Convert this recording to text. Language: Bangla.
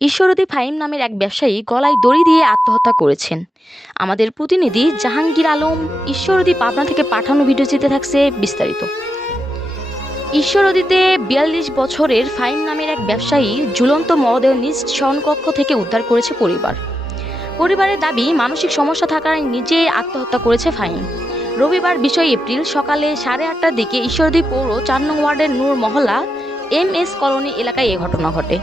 ঈশ্বরদী ফাহিম নামের এক ব্যবসায়ী গলায় দড়ি দিয়ে আত্মহত্যা করেছেন। আমাদের প্রতিনিধি জাহাঙ্গীর আলম ঈশ্বরদী পাবনা থেকে পাঠানো ভিডিওচিতে থাকছে বিস্তারিত। ঈশ্বরদীতে বিয়াল্লিশ বছরের ফাহিম নামের এক ব্যবসায়ী ঝুলন্ত মরদেহ নিজ শয়নকক্ষ থেকে উদ্ধার করেছে পরিবার। পরিবারের দাবি, মানসিক সমস্যা থাকায় নিজেই আত্মহত্যা করেছে ফাহিম রবিবার বিশই এপ্রিল সকালে সাড়ে আটটার দিকে ঈশ্বরদী পৌর চার নং ওয়ার্ডের নূর মহল্লা, এম এস কলোনি এলাকায় এ ঘটনা ঘটে।